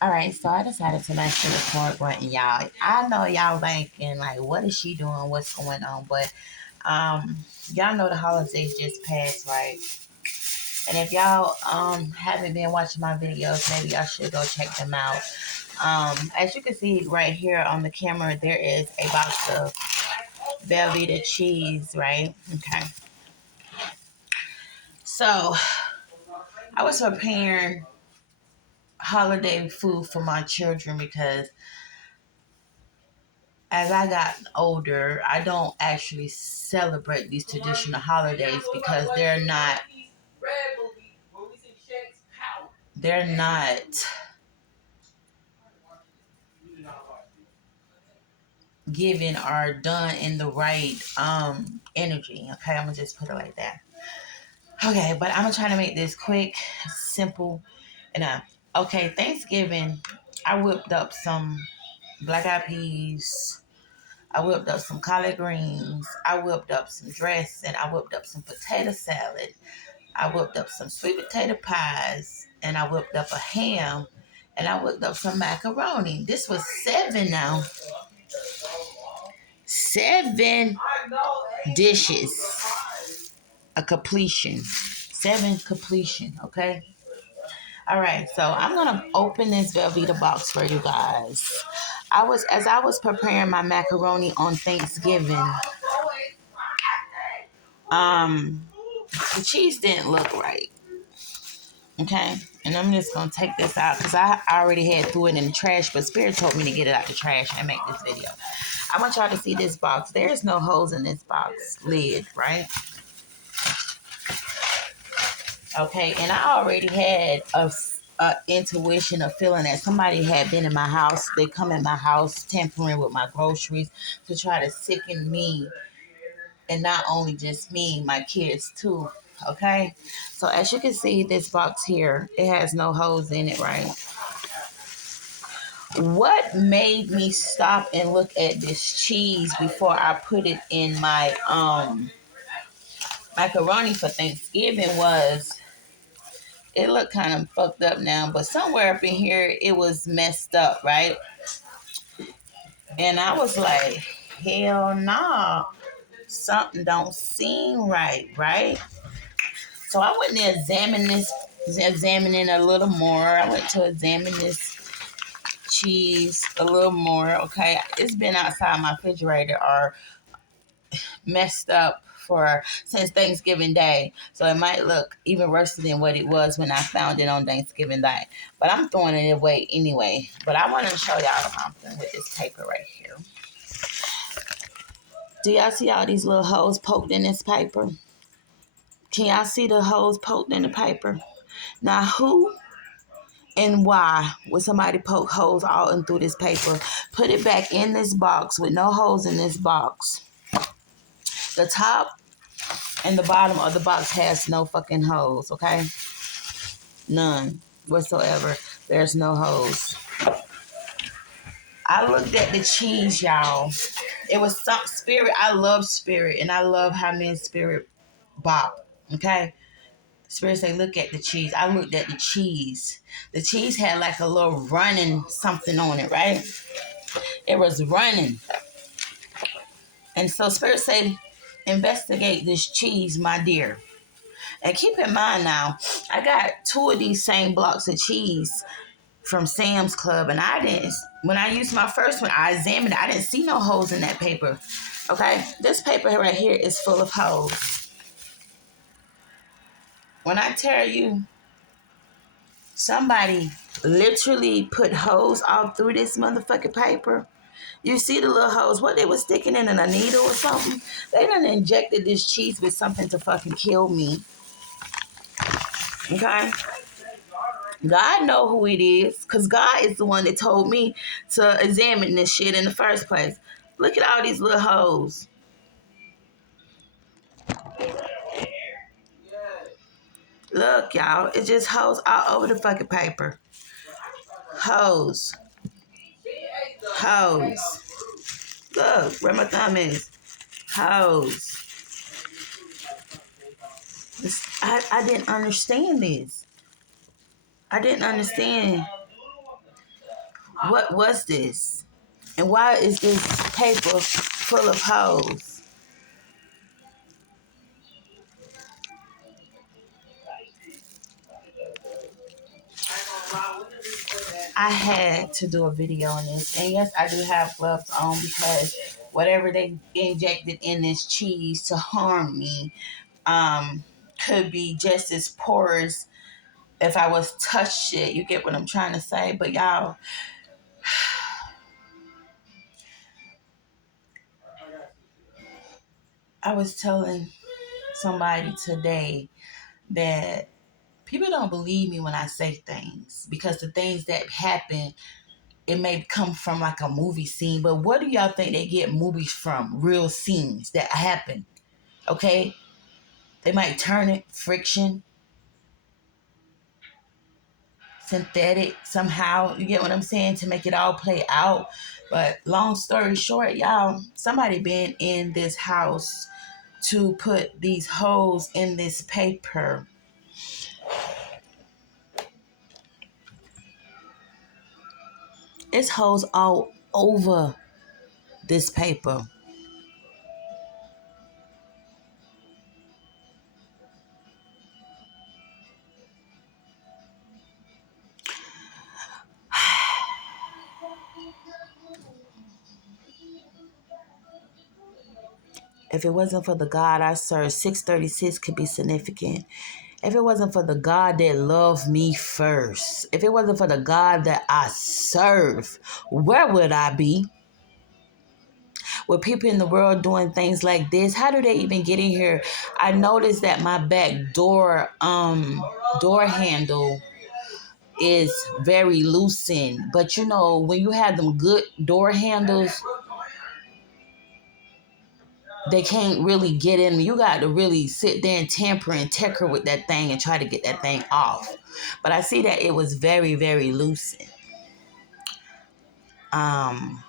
Alright, so I decided to make sure the record button, y'all. I know y'all thinking, like, what is she doing? What's going on? But, y'all know the holidays just passed, right? And if y'all haven't been watching my videos, maybe y'all should go check them out. As you can see right here on the camera, there is a box of Velveeta cheese, right? Okay. So I was preparing holiday food for my children because as I got older, I don't actually celebrate these traditional holidays because they're not given or done in the right energy. Okay, I'm gonna just put it like that. Okay, but I'm gonna try to make this quick, simple, and okay, Thanksgiving, I whipped up some black eyed peas. I whipped up some collard greens. I whipped up some dressing. I whipped up some potato salad. I whipped up some sweet potato pies. And I whipped up a ham. And I whipped up some macaroni. This was 7 now. 7 dishes. A completion. 7 completion. Okay. All right. So I'm gonna open this Velveeta box for you guys. As I was preparing my macaroni on Thanksgiving. Um, the cheese didn't look right. Okay, and I'm just gonna take this out because I already had threw it in the trash, but Spirit told me to get it out the trash and make this video. I want y'all to see this box. There's no holes in this box lid, right? Okay, and I already had a intuition, a feeling that somebody had been in my house. They come in my house tampering with my groceries to try to sicken me, and not only just me, my kids too. Okay, so as you can see, this box here, it has no holes in it, right? What made me stop and look at this cheese before I put it in my macaroni for Thanksgiving was it looked kind of fucked up now, but somewhere up in here it was messed up, right? And I was like, hell nah, something don't seem right, right? So I went to examining a little more. I went to examine this cheese a little more. Okay, it's been outside my refrigerator or messed up for since Thanksgiving Day, so it might look even worse than what it was when I found it on Thanksgiving Day. But I'm throwing it away anyway. But I want to show y'all something with this paper right here. Do y'all see all these little holes poked in this paper? Can y'all see the holes poked in the paper? Now, who and why would somebody poke holes all in through this paper? Put it back in this box with no holes in this box. The top and the bottom of the box has no fucking holes, okay? None whatsoever. There's no holes. I looked at the cheese, y'all. It was some Spirit. I love Spirit, and I love how me and Spirit bop, okay? Spirit say, look at the cheese. I looked at the cheese. The cheese had like a little running something on it, right? It was running. And so Spirit say, investigate this cheese, my dear. And keep in mind now, I got 2 of these same blocks of cheese from Sam's Club, and when I used my first one, I examined it. I didn't see no holes in that paper. Okay, this paper right here is full of holes. When I tell you, somebody literally put holes all through this motherfucking paper. You see the little holes, what they were sticking in a needle or something? They done injected this cheese with something to fucking kill me. Okay? God know who it is, because God is the one that told me to examine this shit in the first place. Look at all these little holes. Look, y'all. It's just holes all over the fucking paper. Holes. Holes. Look, where my thumb is. Holes. I didn't understand this. I didn't understand. What was this? And why is this paper full of holes? I had to do a video on this. And yes, I do have gloves on because whatever they injected in this cheese to harm me could be just as porous if I was touched it. You get what I'm trying to say? But y'all, I was telling somebody today that people don't believe me when I say things because the things that happen, it may come from like a movie scene. But what do y'all think they get movies from? Real scenes that happen. Okay? They might turn it friction, synthetic somehow. You get what I'm saying? To make it all play out. But long story short, y'all, somebody been in this house to put these holes in this paper. It's holes all over this paper. If it wasn't for the God I serve, 636 could be significant. If it wasn't for the God that loved me first, if it wasn't for the God that I serve, where would I be? With people in the world doing things like this, how do they even get in here? I noticed that my back door handle is very loosened. But you know, when you have them good door handles, they can't really get in. You got to really sit there and tamper and tinker with that thing and try to get that thing off. But I see that it was very, very loosened. Um,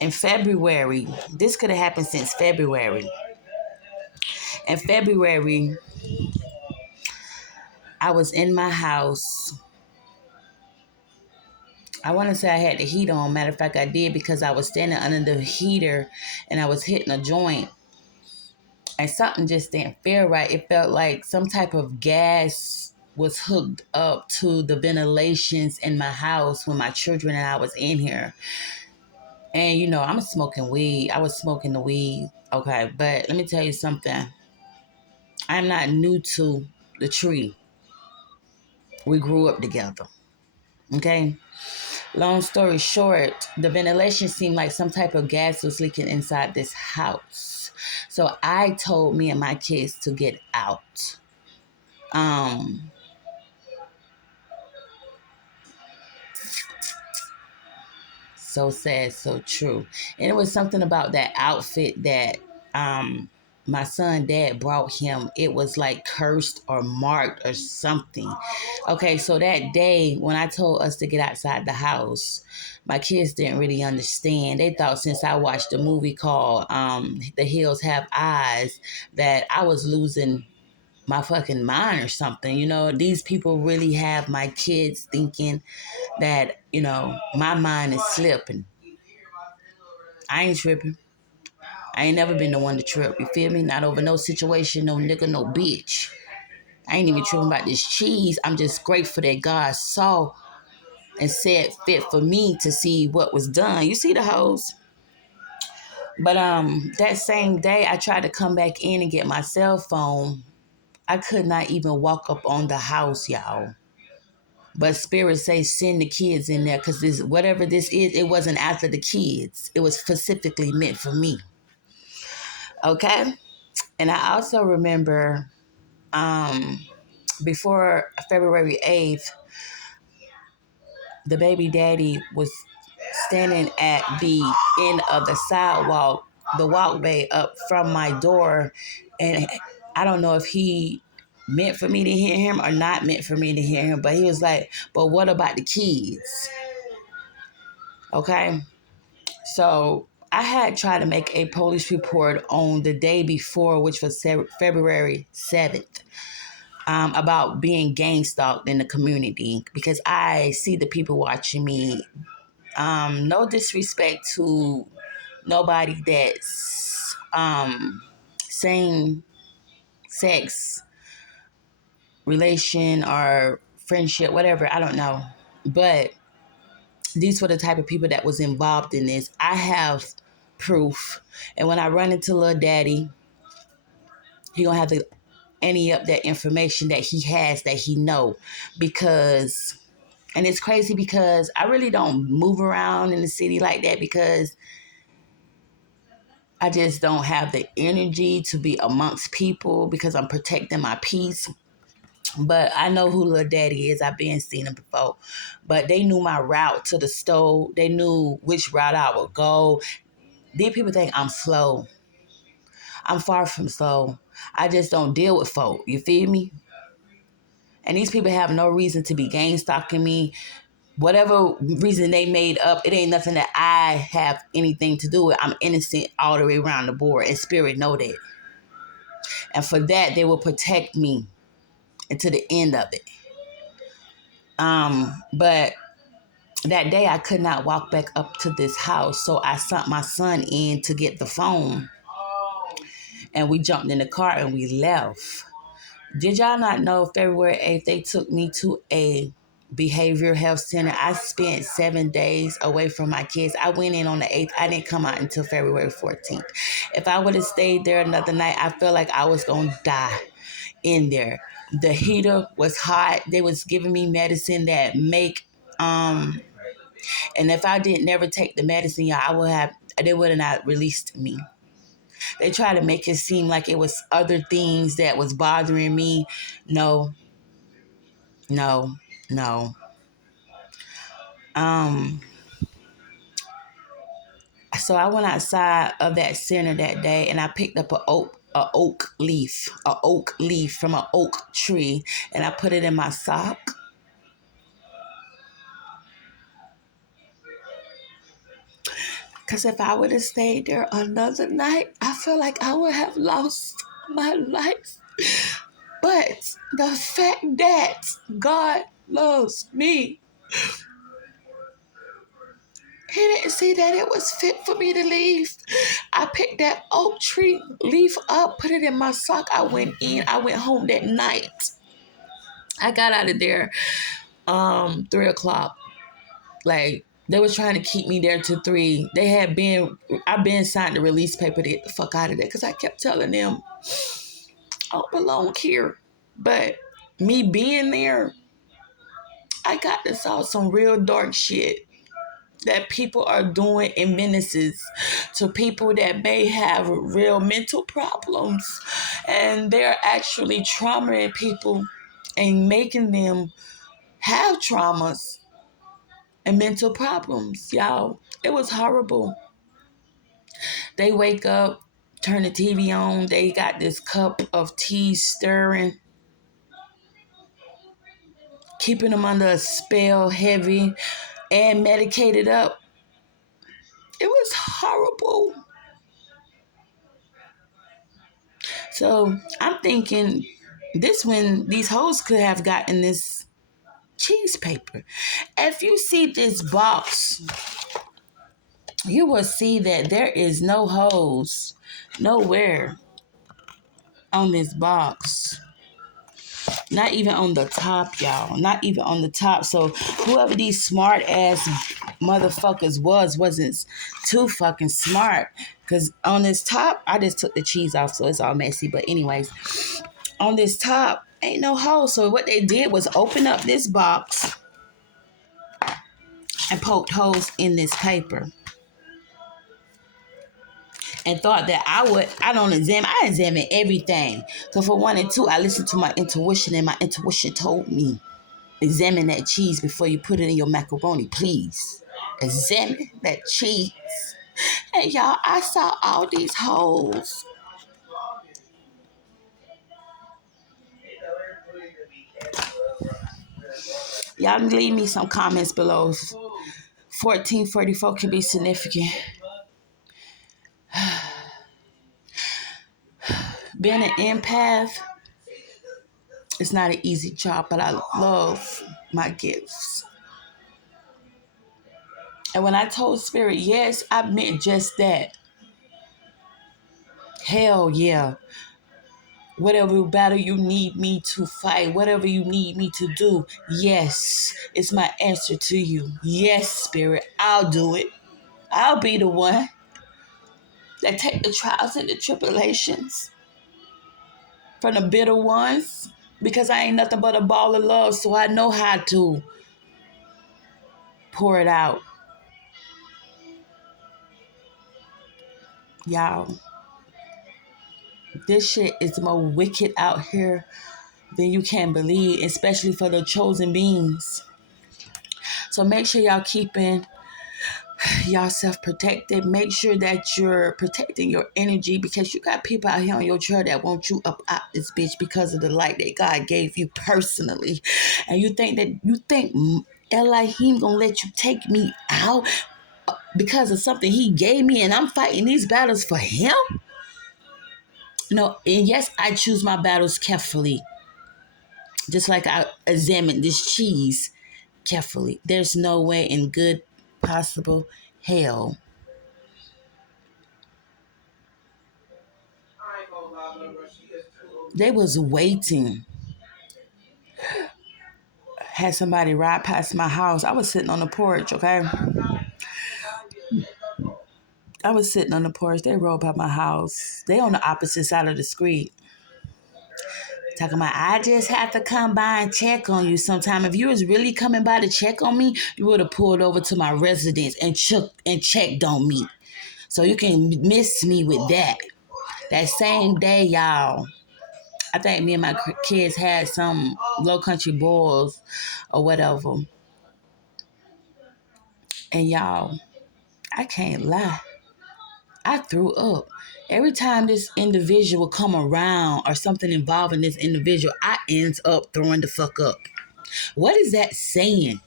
in February, this could have happened since February. In February, I was in my house. I want to say I had the heat on. Matter of fact, I did because I was standing under the heater and I was hitting a joint. And something just didn't feel right. It felt like some type of gas was hooked up to the ventilations in my house when my children and I was in here. And you know, I'm smoking weed. I was smoking the weed. Okay, but let me tell you something. I'm not new to the tree. We grew up together. Okay? Long story short, the ventilation seemed like some type of gas was leaking inside this house. So I told me and my kids to get out. Um, So sad, so true. And it was something about that outfit that my son dad brought him. It was like cursed or marked or something. Okay, so that day when I told us to get outside the house, my kids didn't really understand. They thought since I watched a movie called The Hills Have Eyes that I was losing my fucking mind or something. You know, these people really have my kids thinking that, you know, my mind is slipping. I ain't tripping. I ain't never been the one to trip. You feel me? Not over no situation, no nigga, no bitch. I ain't even tripping about this cheese. I'm just grateful that God saw and said fit for me to see what was done. You see the hoes? But that same day I tried to come back in and get my cell phone. I could not even walk up on the house, y'all. But Spirit say send the kids in there because this whatever this is, it wasn't after the kids. It was specifically meant for me. Okay? And I also remember um, before February 8th, the baby daddy was standing at the end of the sidewalk, the walkway up from my door. And I don't know if he meant for me to hear him or not meant for me to hear him, but he was like, but what about the kids? Okay. So I had tried to make a police report on the day before, which was February 7th. about being gang stalked in the community because I see the people watching me. No disrespect to nobody that's same sex relation or friendship, whatever, I don't know. But these were the type of people that was involved in this. I have proof. And when I run into Lil Daddy, he gonna have to any up that information that he has that he know. Because and it's crazy because I really don't move around in the city like that because I just don't have the energy to be amongst people because I'm protecting my peace. But I know who Lil Daddy is. I've been seeing him before. But they knew my route to the store. They knew which route I would go. These people think I'm slow. I'm far from slow. I just don't deal with folk. You feel me? And these people have no reason to be gang stalking me. Whatever reason they made up, it ain't nothing that I have anything to do with. I'm innocent all the way around the board. And spirit know that. And for that, they will protect me until the end of it. But that day I could not walk back up to this house. So I sent my son in to get the phone. And we jumped in the car and we left. Did y'all not know February 8th, they took me to a behavioral health center? I spent 7 days away from my kids. I went in on the 8th. I didn't come out until February 14th. If I would have stayed there another night, I feel like I was going to die in there. The heater was hot. They was giving me medicine that make, and if I didn't never take the medicine, y'all, they would have not released me. They try to make it seem like it was other things that was bothering me. No, no, no. So I went outside of that center that day and I picked up a oak leaf from an oak tree, and I put it in my sock. Because if I would have stayed there another night, I feel like I would have lost my life. But the fact that God loves me, he didn't see that it was fit for me to leave. I picked that oak tree leaf up, put it in my sock. I went home that night. I got out of there 3:00. Like, they was trying to keep me there till 3. I've been signed the release paper to get the fuck out of there because I kept telling them I don't belong here. But me being there, I got to saw some real dark shit that people are doing in menaces to people that may have real mental problems, and they're actually traumatizing people and making them have traumas and mental problems, y'all. It was horrible. They wake up, turn the TV on, they got this cup of tea stirring, keeping them under a spell, heavy and medicated up. It was horrible. So I'm thinking these hoes could have gotten this cheese paper. If you see this box, you will see that there is no hose nowhere on this box. Not even on the top, y'all. Not even on the top. So whoever these smart ass motherfuckers wasn't too fucking smart. Because on this top, I just took the cheese off, so it's all messy. But anyways, on this top, ain't no hole. So what they did was open up this box and poked holes in this paper. And thought that I examine everything. Because for 1 and 2, I listened to my intuition, and my intuition told me, examine that cheese before you put it in your macaroni, please. Examine that cheese. And y'all, I saw all these holes. Y'all leave me some comments below. 1444 can be significant. Being an empath, It's not an easy job, but I love my gifts. And when I told Spirit, yes, I meant just that. Hell yeah. Whatever battle you need me to fight, whatever you need me to do, yes, it's my answer to you. Yes, Spirit, I'll do it. I'll be the one that take the trials and the tribulations from the bitter ones, because I ain't nothing but a ball of love, so I know how to pour it out. Y'all, this shit is more wicked out here than you can believe, especially for the chosen beings. So make sure y'all keeping y'all self-protected. Make sure that you're protecting your energy, because you got people out here on your trail that want you up out this bitch because of the light that God gave you personally. And you think Elohim gonna let you take me out because of something he gave me, and I'm fighting these battles for him? No, and yes, I choose my battles carefully. Just like I examined this cheese carefully. There's no way in good possible hell they was waiting. Had somebody ride past my house. I was sitting on the porch, okay? I was sitting on the porch. They rode by my house. They on the opposite side of the street. Talking about, I just have to come by and check on you sometime. If you was really coming by to check on me, you would have pulled over to my residence and checked on me. So you can miss me with that. That same day, y'all, I think me and my kids had some low country boils or whatever. And y'all, I can't lie, I threw up. Every time this individual come around or something involving this individual, I ends up throwing the fuck up. What is that saying?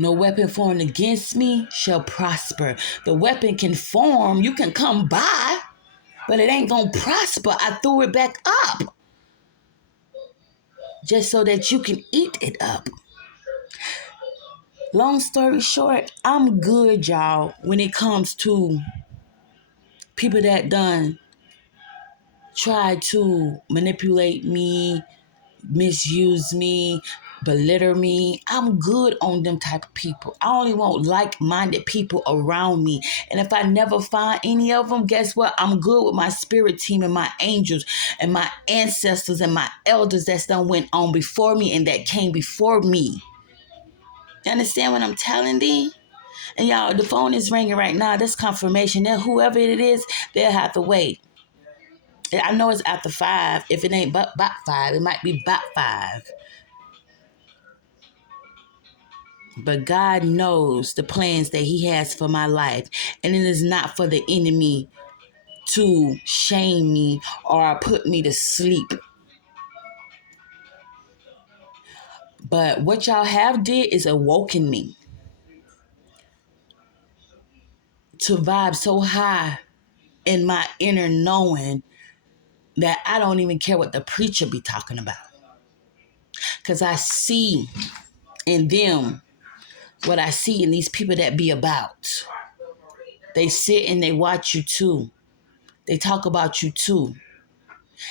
No weapon formed against me shall prosper. The weapon can form, you can come by, but it ain't gonna prosper. I threw it back up just so that you can eat it up. Long story short, I'm good, y'all, when it comes to people that done try to manipulate me, misuse me, belittle me. I'm good on them type of people. I only want like-minded people around me. And if I never find any of them, guess what? I'm good with my spirit team and my angels and my ancestors and my elders that's done went on before me and that came before me. You understand what I'm telling thee? And y'all, the phone is ringing right now. That's confirmation that whoever it is, they'll have to wait. I know it's after 5. If it ain't but 5, it might be about 5. But God knows the plans that he has for my life. And it is not for the enemy to shame me or put me to sleep. But what y'all have did is awoken me to vibe so high in my inner knowing that I don't even care what the preacher be talking about. Because I see in them what I see in these people that be about. They sit and they watch you too. They talk about you too.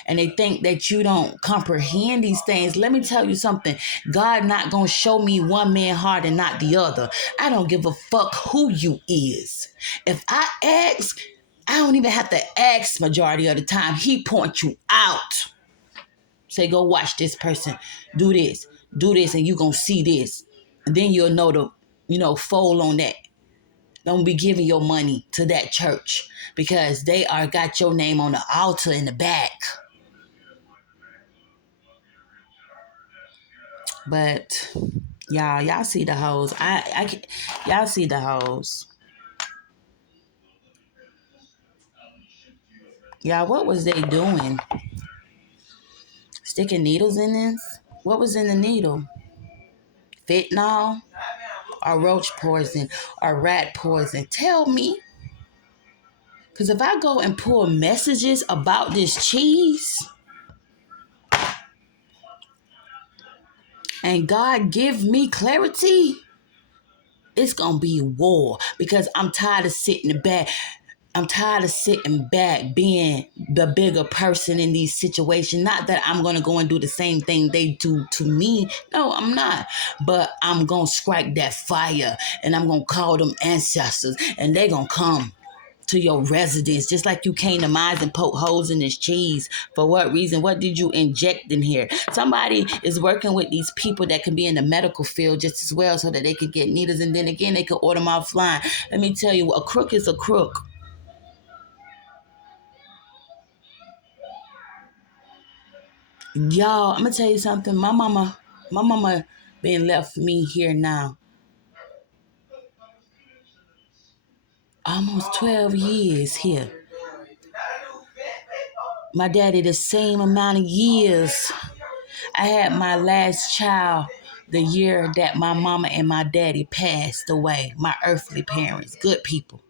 And they think that you don't comprehend these things. Let me tell you something. God not going to show me one man heart and not the other. I don't give a fuck who you is. If I ask, I don't even have to ask majority of the time. He points you out. Say, go watch this person. Do this, and you going to see this. And then you'll know to, fold on that. Don't be giving your money to that church because they are got your name on the altar in the back. But y'all see the hoes. Y'all see the hoes. Y'all, what was they doing? Sticking needles in this? What was in the needle? Fentanyl? Or roach poison? Or rat poison? Tell me. Because if I go and pull messages about this cheese, and God give me clarity, it's going to be war because I'm tired of sitting back. I'm tired of sitting back being the bigger person in these situations. Not that I'm going to go and do the same thing they do to me. No, I'm not. But I'm going to strike that fire and I'm going to call them ancestors and they're going to come to your residence, just like you came to mine and poke holes in this cheese. For what reason? What did you inject in here? Somebody is working with these people that can be in the medical field just as well so that they could get needles and then again they could order them offline. Let me tell you, a crook is a crook. Y'all, I'm gonna tell you something. My mama been left me here now almost 12 years here. My daddy the same amount of years. I had my last child the year that my mama and my daddy passed away. My earthly parents, good people,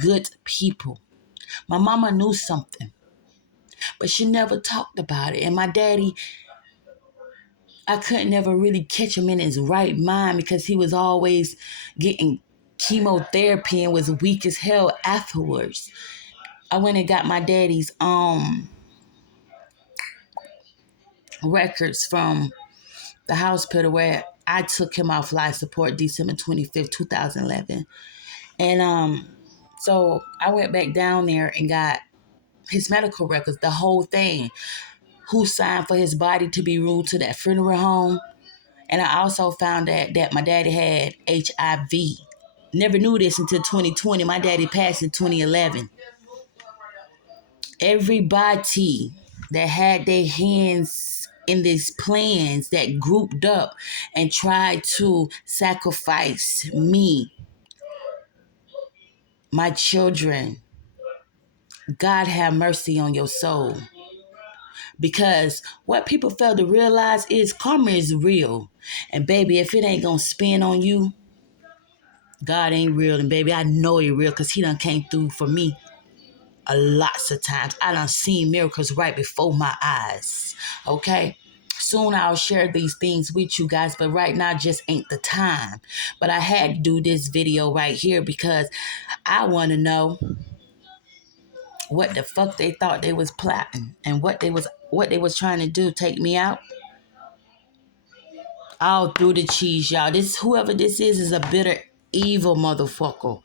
good people. My mama knew something, but she never talked about it. And my daddy, I couldn't never really catch him in his right mind because he was always getting chemotherapy and was weak as hell afterwards. I went and got my daddy's records from the hospital where I took him off life support December 25th, 2011. And so I went back down there and got his medical records, the whole thing. Who signed for his body to be moved to that funeral home. And I also found out that my daddy had HIV. Never knew this until 2020. My daddy passed in 2011. Everybody that had their hands in these plans that grouped up and tried to sacrifice me, my children, God have mercy on your soul. Because what people fail to realize is karma is real. And baby, if it ain't gonna spin on you, God ain't real. And baby, I know he real because he done came through for me a lots of times. I done seen miracles right before my eyes. Okay? Soon I'll share these things with you guys, but right now just ain't the time. But I had to do this video right here because I want to know what the fuck they thought they was plotting and what they was trying to do, take me out. All through the cheese, y'all. Whoever this is a bitter, evil motherfucker.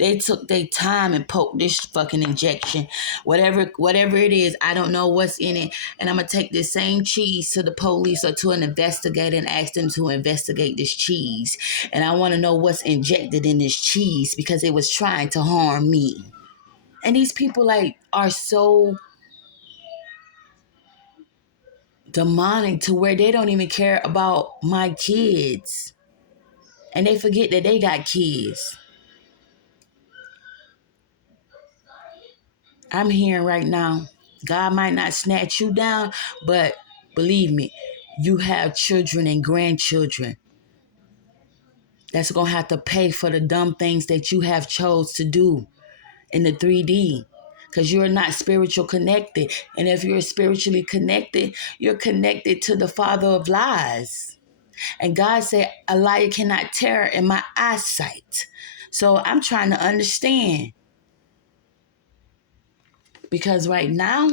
They took their time and poked this fucking injection. Whatever it is, I don't know what's in it. And I'm gonna take this same cheese to the police or to an investigator and ask them to investigate this cheese. And I want to know what's injected in this cheese because it was trying to harm me. And these people are so demonic to where they don't even care about my kids. And they forget that they got kids. I'm hearing right now, God might not snatch you down, but believe me, you have children and grandchildren that's going to have to pay for the dumb things that you have chose to do in the 3D because you're not spiritual connected. And if you're spiritually connected, you're connected to the father of lies. And God said, a liar cannot tear in my eyesight. So I'm trying to understand. Because right now,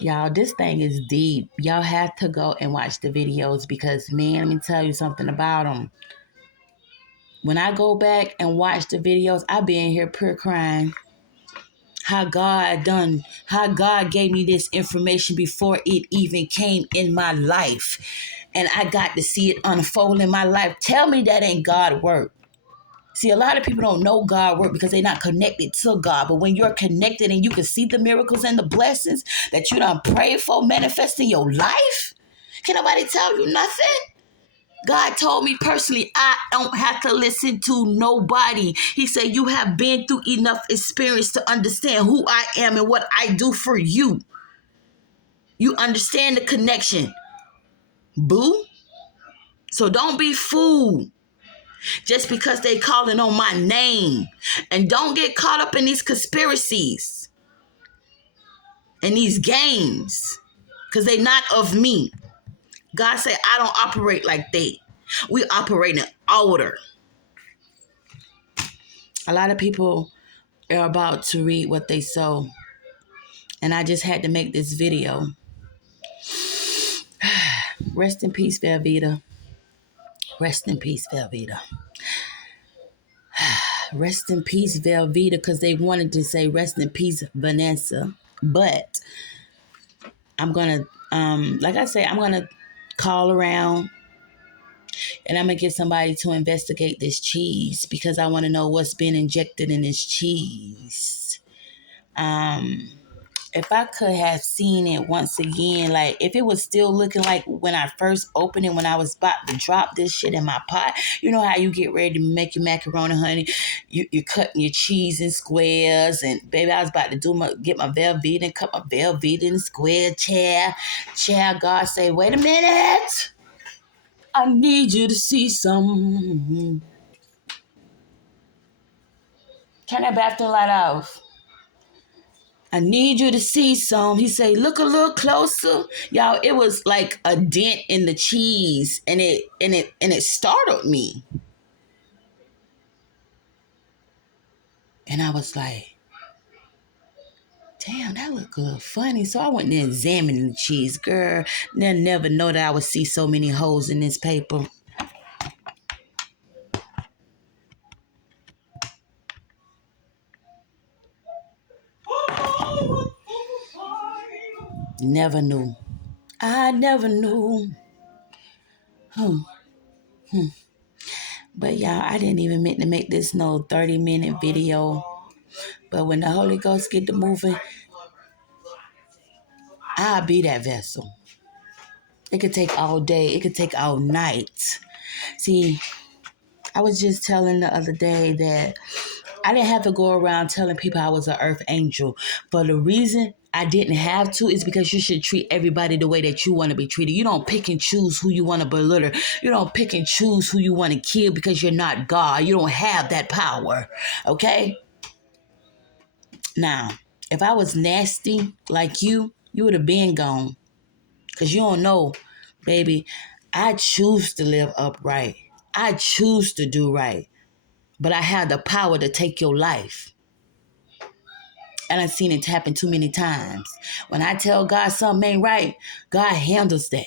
y'all, this thing is deep. Y'all have to go and watch the videos because, man, let me tell you something about them. When I go back and watch the videos, I be in here pure crying. How God gave me this information before it even came in my life. And I got to see it unfold in my life. Tell me that ain't God work. See, a lot of people don't know God work because they're not connected to God. But when you're connected and you can see the miracles and the blessings that you done prayed for manifest in your life, can nobody tell you nothing? God told me personally, I don't have to listen to nobody. He said, you have been through enough experience to understand who I am and what I do for you. You understand the connection, boo? So don't be fooled just because they calling on my name. And don't get caught up in these conspiracies and these games because they not of me. God said, I don't operate like they. We operate in order. A lot of people are about to read what they sow. And I just had to make this video. Rest in peace, Velveeta. Rest in peace, Velveeta. Rest in peace, Velveeta, because they wanted to say rest in peace, Vanessa. But I'm going to, like I say, I'm going to call around and I'm going to get somebody to investigate this cheese because I want to know what's been injected in this cheese. If I could have seen it once again, like if it was still looking like when I first opened it, when I was about to drop this shit in my pot, you know how you get ready to make your macaroni, honey? You're cutting your cheese in squares, and baby, I was about to get my Velveeta and cut my Velveeta in square chair. God say, wait a minute. I need you to see some. Turn that bathroom light off. I need you to see some. He say, look a little closer. Y'all, it was like a dent in the cheese and it startled me. And I was like, damn, that look a little funny. So I went there and examined the cheese. Girl, they'll never know that I would see so many holes in this paper. Never knew. I never knew. But y'all, I didn't even meant to make this no 30-minute video. But when the Holy Ghost get to moving, I'll be that vessel. It could take all day. It could take all night. See, I was just telling the other day that I didn't have to go around telling people I was an earth angel. For the reason I didn't have to is because you should treat everybody the way that you want to be treated. You don't pick and choose who you want to belittle. You don't pick and choose who you want to kill because you're not God. You don't have that power. Okay? Now, if I was nasty like you would have been gone. Because you don't know, baby, I choose to live upright. I choose to do right. But I have the power to take your life. And I've seen it happen too many times. When I tell God something ain't right, God handles that.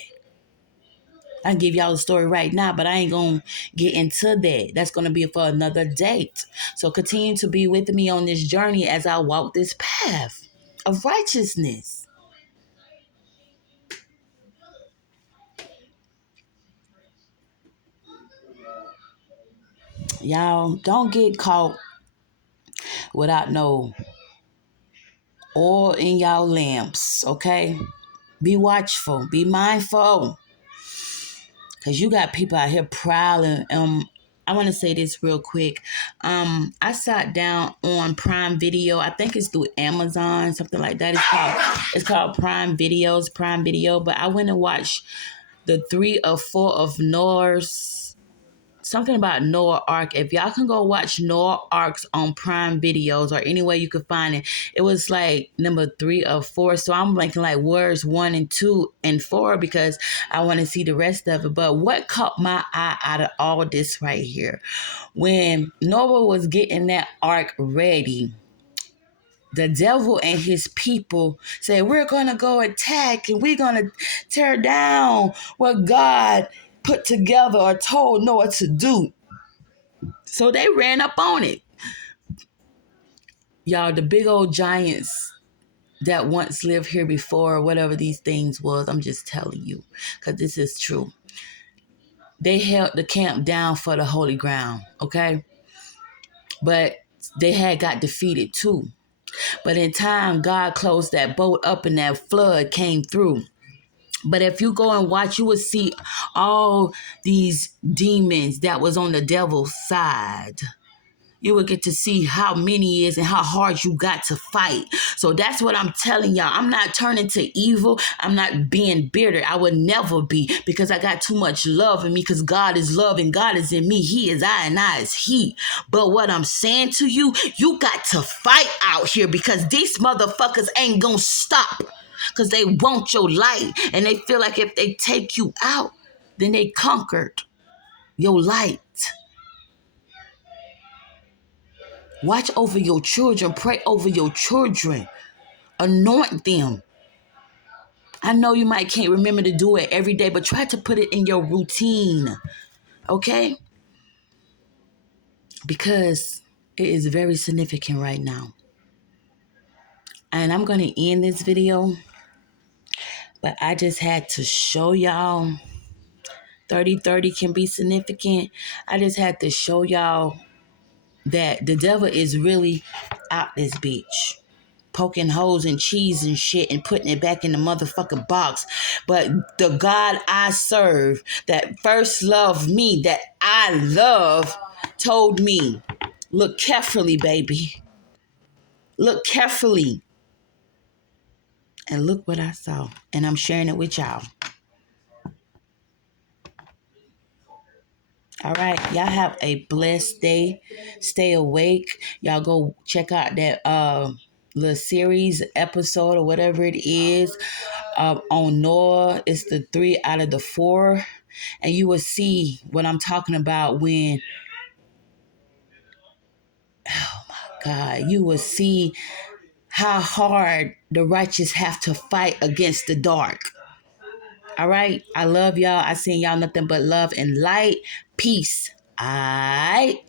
I can give y'all a story right now, but I ain't going to get into that. That's going to be for another date. So continue to be with me on this journey as I walk this path of righteousness. Y'all, don't get caught without no oil in y'all lamps, okay? Be watchful. Be mindful. Because you got people out here prowling. I want to say this real quick. I sat down on Prime Video. I think it's through Amazon, something like that. It's called Prime Video. But I went and watched the 3 or 4 of Noah's. Something about Noah Ark. If y'all can go watch Noah Arks on Prime Videos or any way you could find it, it was like number 3 or 4. So I'm blanking like words 1 and 2 and 4 because I want to see the rest of it. But what caught my eye out of all this right here, when Noah was getting that ark ready, the devil and his people said, we're going to go attack and we're going to tear down what God put together or told Noah to do. So they ran up on it. Y'all, the big old giants that once lived here before, whatever these things was, I'm just telling you, because this is true. They held the camp down for the holy ground, okay? But they had got defeated too. But in time, God closed that boat up and that flood came through. But if you go and watch, you will see all these demons that was on the devil's side. You will get to see how many is and how hard you got to fight. So that's what I'm telling y'all. I'm not turning to evil. I'm not being bitter. I would never be, because I got too much love in me, because God is love and God is in me. He is I and I is he. But what I'm saying to you, you got to fight out here, because these motherfuckers ain't gonna stop. because they want your light. And they feel like if they take you out, then they conquered your light. Watch over your children. Pray over your children. Anoint them. I know you might can't remember to do it every day, but try to put it in your routine. Okay? Because it is very significant right now. And I'm going to end this video, but I just had to show y'all 30-30 can be significant. I just had to show y'all that the devil is really out this bitch, poking holes in cheese and shit and putting it back in the motherfucking box. But the God I serve, that first loved me, that I love, told me, look carefully, baby. Look carefully. And look what I saw. And I'm sharing it with y'all. All right. Y'all have a blessed day. Stay awake. Y'all go check out that little series episode or whatever it is on Noah. It's the 3 out of the 4. And you will see what I'm talking about when, oh my God, you will see how hard the righteous have to fight against the dark. All right. I love y'all. I send y'all nothing but love and light. Peace. All right.